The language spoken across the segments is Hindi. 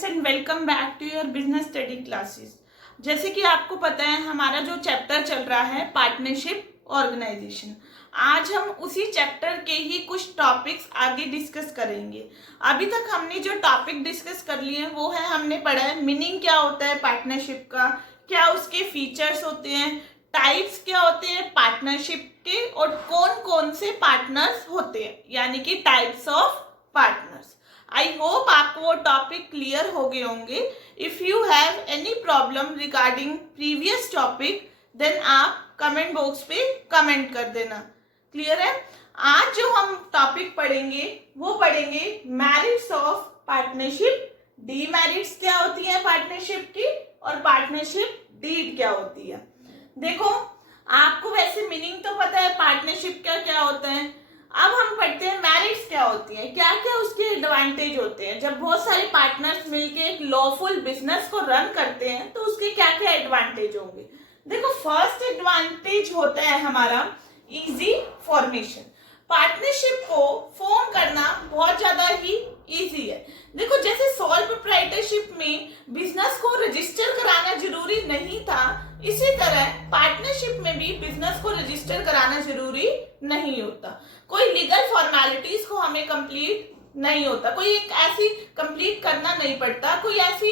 Students and welcome back to your business study classes. जैसे कि आपको पता है हमारा जो चैप्टर चल रहा है पार्टनरशिप ऑर्गेनाइजेशन, आज हम उसी चैप्टर के ही कुछ टॉपिक्स आगे डिस्कस करेंगे। अभी तक हमने जो टॉपिक डिस्कस कर लिए हैं वो है, हमने पढ़ा है मीनिंग क्या होता है पार्टनरशिप का, क्या उसके फीचर्स होते हैं, टाइप्स क्या होते हैं पार्टनरशिप के, और कौन कौन से पार्टनर्स होते हैं, यानी कि types of partners. I hope आपको वो टॉपिक क्लियर हो गए होंगे। If you have any problem regarding previous topic then आप कमेंट बॉक्स पे कमेंट कर देना। क्लियर है? आज जो हम टॉपिक पढ़ेंगे वो पढ़ेंगे मेरिट्स ऑफ पार्टनरशिप, डीमेरिट्स क्या होती है पार्टनरशिप की, और पार्टनरशिप डीड क्या होती है। देखो, आपको वैसे मीनिंग तो पता है पार्टनरशिप का क्या होता है। अब हम पढ़ते हैं मेरिट्स क्या होती है, क्या क्या उसके एडवांटेज होते हैं। जब बहुत सारे पार्टनर्स मिलके एक लॉफुल बिजनेस को रन करते हैं तो उसके क्या क्या एडवांटेज होंगे। देखो, फर्स्ट एडवांटेज होता है हमारा इजी फॉर्मेशन। पार्टनरशिप को फॉर्म करना बहुत ज्यादा ही इजी है। देखो, जैसे सोल प्रोप्राइटरशिप में बिजनेस को रजिस्टर कराना जरूरी नहीं था, इसी तरह पार्टनरशिप में भी बिजनेस को रजिस्टर कराना जरूरी नहीं होता। कोई लीगल फॉर्मेलिटीज को हमें कंप्लीट नहीं होता, कोई एक ऐसी कंप्लीट करना नहीं पड़ता, कोई ऐसी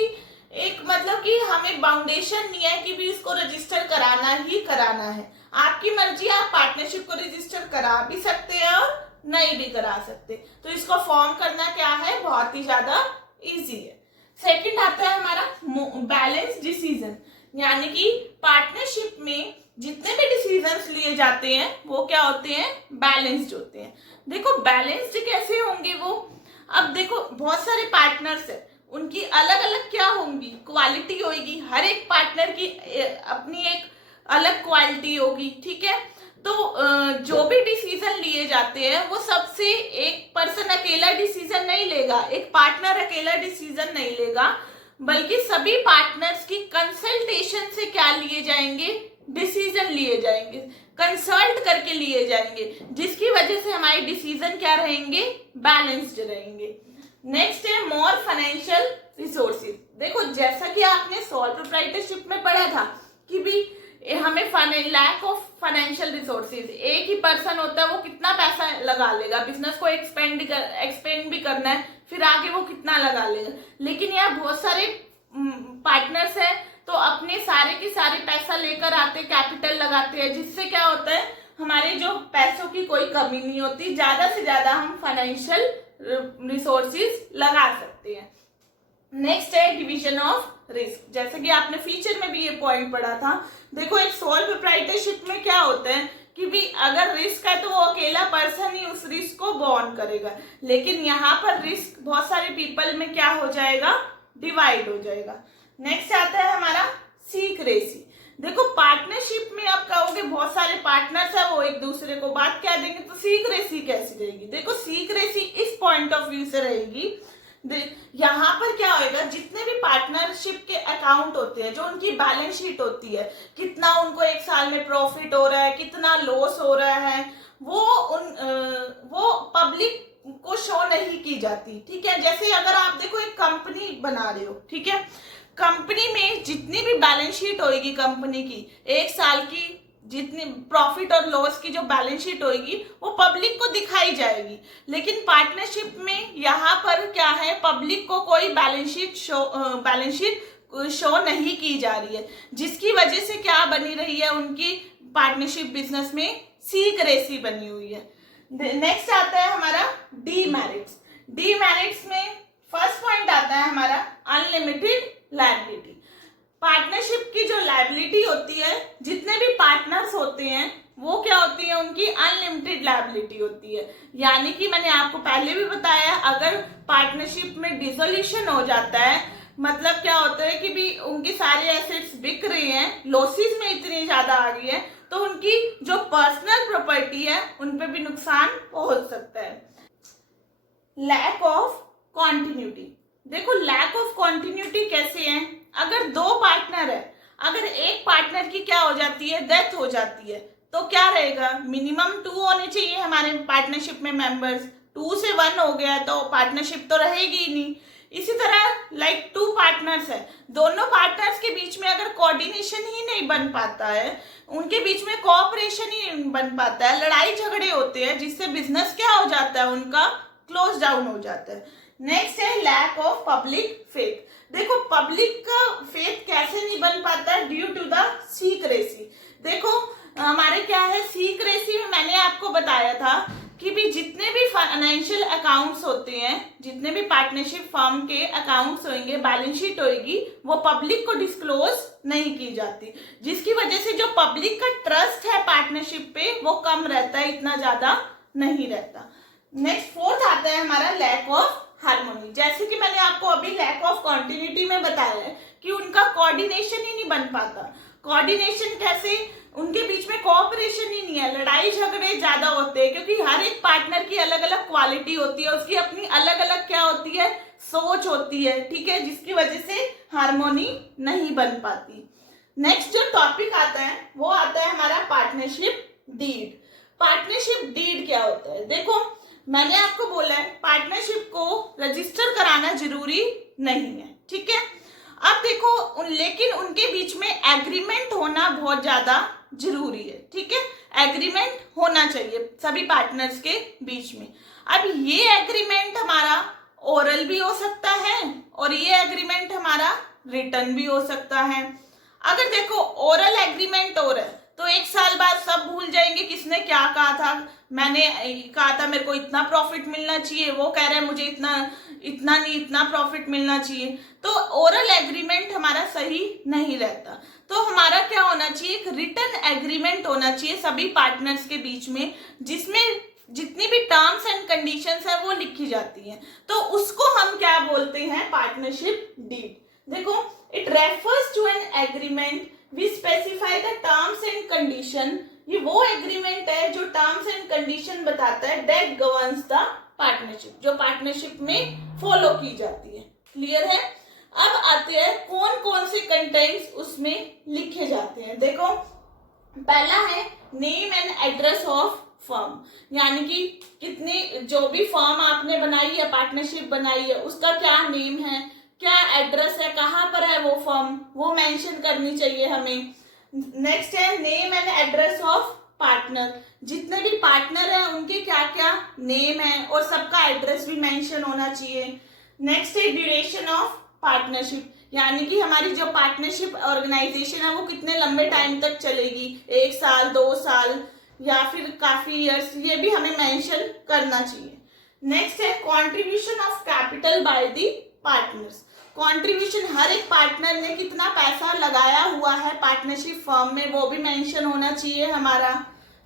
एक मतलब कि हमें बाउंडेशन नहीं है कि भी इसको रजिस्टर कराना ही कराना है। आपकी मर्जी, आप पार्टनरशिप को रजिस्टर करा भी सकते हैं और नहीं भी करा सकते। तो इसको फॉर्म करना क्या है, बहुत ही ज्यादा इजी है। सेकंड आता है हमारा बैलेंस डिसीजन, यानी कि पार्टनरशिप में जितने भी डिसीजंस लिए जाते हैं वो क्या होते हैं, बैलेंस्ड होते हैं। देखो, बैलेंस्ड कैसे होंगे वो, अब देखो बहुत सारे पार्टनर्स है, उनकी अलग अलग क्या होंगी, क्वालिटी होगी। हर एक पार्टनर की अपनी एक अलग क्वालिटी होगी, ठीक है। तो जो भी डिसीजन लिए जाते हैं वो सबसे, एक पर्सन अकेला डिसीजन नहीं लेगा, एक पार्टनर अकेला डिसीजन नहीं लेगा, बल्कि सभी पार्टनर्स की कंसल्टेशन से क्या लिए जाएंगे, डिसीजन लिए जाएंगे, कंसल्ट करके लिए जाएंगे, जिसकी वजह से हमारे डिसीजन क्या रहेंगे, बैलेंस्ड रहेंगे। नेक्स्ट है मोर फाइनेंशियल रिसोर्सेज। देखो, जैसा कि आपने सोल प्रोप्राइटरशिप में पढ़ा था कि भी हमें लैक ऑफ फाइनेंशियल रिसोर्सेज, एक ही पर्सन होता है वो कितना पैसा लगा लेगा, बिजनेस को एक्सपेंड भी करना है, फिर आगे वो कितना लगा लेगा। लेकिन यहाँ बहुत सारे पार्टनर्स है तो अपने सारे के सारे पैसा लेकर आते, कैपिटल लगाते हैं, जिससे क्या होता है हमारे जो पैसों की कोई कमी नहीं होती, ज्यादा से ज्यादा हम फाइनेंशियल रिसोर्सेज लगा सकते हैं। नेक्स्ट है डिवीजन ऑफ रिस्क, जैसे कि आपने फीचर में भी ये पॉइंट पढ़ा था। देखो, एक सोल प्रोप्राइटरशिप में क्या होता है कि भी अगर रिस्क है तो वो अकेला पर्सन ही उस रिस्क को बॉर्न करेगा, लेकिन यहाँ पर रिस्क बहुत सारे पीपल में क्या हो जाएगा, डिवाइड हो जाएगा। नेक्स्ट आता है हमारा सीक्रेसी। देखो, पार्टनरशिप में आप कहोगे बहुत सारे पार्टनर्स है वो एक दूसरे को बात क्या देंगे, तो सीक्रेसी कैसी रहेगी। देखो, सीक्रेसी इस पॉइंट ऑफ व्यू से रहेगी, यहाँ पर क्या होगा, जितने भी पार्टनरशिप के अकाउंट होते हैं, जो उनकी बैलेंस शीट होती है, कितना उनको एक साल में प्रॉफिट हो रहा है, कितना लॉस हो रहा है, वो पब्लिक को शो नहीं की जाती, ठीक है। जैसे अगर आप देखो एक कंपनी बना रहे हो, ठीक है, कंपनी में जितनी भी बैलेंस शीट होगी कंपनी की, एक साल की जितनी प्रॉफिट और लॉस की जो बैलेंस शीट होगी वो पब्लिक को दिखाई जाएगी। लेकिन पार्टनरशिप में यहाँ पर क्या है, पब्लिक को कोई बैलेंस शीट शो नहीं की जा रही है, जिसकी वजह से क्या बनी रही है, उनकी पार्टनरशिप बिजनेस में सीक्रेसी बनी हुई है। नेक्स्ट आता है हमारा डीमेरिट्स। डीमेरिट्स में फर्स्ट पॉइंट आता है हमारा अनलिमिटेड लायबिलिटी। पार्टनरशिप की जो लायबिलिटी होती है, जितने भी पार्टनर्स होते हैं वो क्या होती है, उनकी अनलिमिटेड लायबिलिटी होती है। यानी कि मैंने आपको पहले भी बताया, अगर पार्टनरशिप में डिसोल्यूशन हो जाता है, मतलब क्या होता है कि भी उनकी सारे एसेट्स बिक रही हैं, लॉसेस में इतनी ज्यादा आ गई है, तो उनकी जो पर्सनल प्रॉपर्टी है उन पे भी नुकसान पहुंच सकता है। Lack of continuity. देखो, लैक ऑफ कॉन्टिन्यूटी कैसे है, अगर दो पार्टनर है, अगर एक पार्टनर की क्या हो जाती है, डेथ हो जाती है, तो क्या रहेगा, मिनिमम 2 होने चाहिए हमारे पार्टनरशिप में मेंबर्स, 2 से 1 हो गया तो पार्टनरशिप तो रहेगी ही नहीं। इसी तरह लाइक 2 पार्टनर्स है, दोनों पार्टनर्स के बीच में अगर कोऑर्डिनेशन ही नहीं बन पाता है, उनके बीच में कोऑपरेशन ही नहीं बन पाता है, लड़ाई झगड़े होते हैं, जिससे बिजनेस क्या हो जाता है, उनका क्लोज डाउन हो जाता है। नेक्स्ट है लैक ऑफ पब्लिक फेथ। देखो पब्लिक का फेथ कैसे नहीं बन पाता, ड्यू टू द सीक्रेसी। देखो हमारे क्या है, सीक्रेसी में मैंने आपको बताया था कि भी जितने भी फाइनेंशियल अकाउंट्स होते हैं, जितने भी पार्टनरशिप फर्म के अकाउंट्स होंगे, बैलेंस शीट होगी, वो पब्लिक को डिस्क्लोज नहीं की जाती, जिसकी वजह से जो पब्लिक का ट्रस्ट है पार्टनरशिप पे वो कम रहता है, इतना ज्यादा नहीं रहता। नेक्स्ट फोर्थ आता है हमारा लैक ऑफ हार्मोनी। जैसे कि मैंने आपको अभी लैक ऑफ कॉन्टिन्यूटी में बताया है कि उनका कोऑर्डिनेशन ही नहीं बन पाता। कोऑर्डिनेशन कैसे, उनके बीच में कोऑपरेशन ही नहीं है, लड़ाई झगड़े ज्यादा होते हैं, क्योंकि हर एक पार्टनर की अलग अलग क्वालिटी होती है, उसकी अपनी अलग अलग क्या होती है, सोच होती है, ठीक है, जिसकी वजह से हार्मोनी नहीं बन पाती। नेक्स्ट जो टॉपिक आता है वो आता है हमारा पार्टनरशिप डीड। पार्टनरशिप डीड क्या होता है, देखो मैंने आपको बोला है पार्टनरशिप को रजिस्टर कराना जरूरी नहीं है, ठीक है। अब देखो लेकिन उनके बीच में एग्रीमेंट होना बहुत ज्यादा जरूरी है, ठीक है, एग्रीमेंट होना चाहिए सभी पार्टनर्स के बीच में। अब ये एग्रीमेंट हमारा ओरल भी हो सकता है और ये एग्रीमेंट हमारा रिटन भी हो सकता है। अगर देखो ओरल एग्रीमेंट हो रहा है तो एक साल बाद सब भूल जाएंगे किसने क्या कहा था, मैंने कहा था मेरे को इतना प्रॉफिट मिलना चाहिए, वो कह रहे हैं मुझे इतना नहीं इतना प्रॉफिट मिलना चाहिए, तो ओरल एग्रीमेंट हमारा सही नहीं रहता। तो हमारा क्या होना चाहिए, एक रिटन एग्रीमेंट होना चाहिए सभी पार्टनर्स के बीच में, जिसमें जितनी भी टर्म्स एंड कंडीशंस है वो लिखी जाती हैं, तो उसको हम क्या बोलते हैं, पार्टनरशिप डीड। देखो it refers to an agreement we specify the terms and condition. ये वो एग्रीमेंट है जो टर्म्स एंड कंडीशन बताता है, दैट गवर्न्स द पार्टनरशिप, जो पार्टनरशिप में फॉलो की जाती है। क्लियर है। अब आते हैं कौन कौन से कंटेंट्स उसमें लिखे जाते हैं। देखो पहला है name and address of firm, यानी कि कितनी जो भी फर्म आपने बनाई है, पार्टनरशिप बनाई है, उसका क्या नेम है, क्या एड्रेस है, कहाँ पर है वो फर्म, वो मेंशन करनी चाहिए हमें। नेक्स्ट है name and address of partner, जितने भी पार्टनर हैं उनके क्या क्या नेम है और सबका एड्रेस भी मेंशन होना चाहिए। नेक्स्ट है ड्यूरेशन ऑफ पार्टनरशिप, यानी कि हमारी जो पार्टनरशिप ऑर्गेनाइजेशन है वो कितने लंबे टाइम तक चलेगी, 1 साल 2 साल या फिर काफी इयर्स, ये भी हमें मेंशन करना चाहिए। नेक्स्ट है contribution of capital by the partners, contribution हर एक पार्टनर ने कितना पैसा लगाया हुआ है पार्टनरशिप फर्म में, वो भी मेंशन होना चाहिए हमारा।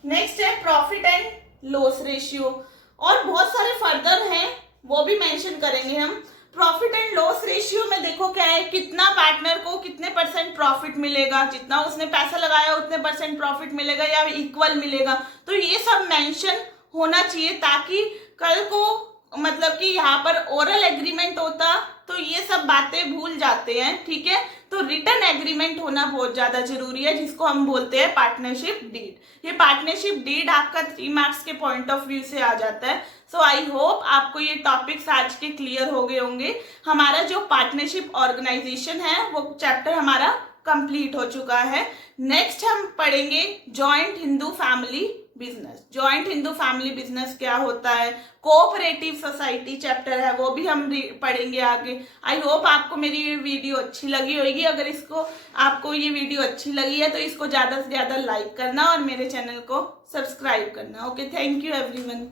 नेक्स्ट है प्रॉफिट एंड लॉस रेशियो, और बहुत सारे फर्दर हैं वो भी मेंशन करेंगे हम। प्रॉफिट एंड लॉस रेशियो में देखो क्या है, कितना पार्टनर को कितने % प्रॉफिट मिलेगा, जितना उसने पैसा लगाया उतने % प्रॉफिट मिलेगा या इक्वल मिलेगा, तो ये सब मेंशन होना चाहिए, ताकि कल को मतलब कि यहाँ पर ओरल एग्रीमेंट होता तो ये सब बातें भूल जाते हैं, ठीक है। तो रिटन एग्रीमेंट होना बहुत ज्यादा जरूरी है, जिसको हम बोलते हैं पार्टनरशिप डीड। ये पार्टनरशिप डीड आपका 3 मार्क्स के पॉइंट ऑफ व्यू से आ जाता है। सो आई होप आपको ये टॉपिक्स आज के क्लियर हो गए होंगे। हमारा जो पार्टनरशिप ऑर्गेनाइजेशन है वो चैप्टर हमारा कंप्लीट हो चुका है। नेक्स्ट हम पढ़ेंगे joint Hindu family business. Joint Hindu family business क्या होता है, कोऑपरेटिव सोसाइटी चैप्टर है, वो भी हम पढ़ेंगे आगे। आई होप आपको मेरी ये वीडियो अच्छी लगी होगी। अगर आपको ये वीडियो अच्छी लगी है तो इसको ज्यादा से ज्यादा लाइक करना और मेरे चैनल को सब्सक्राइब करना। Okay, thank you everyone.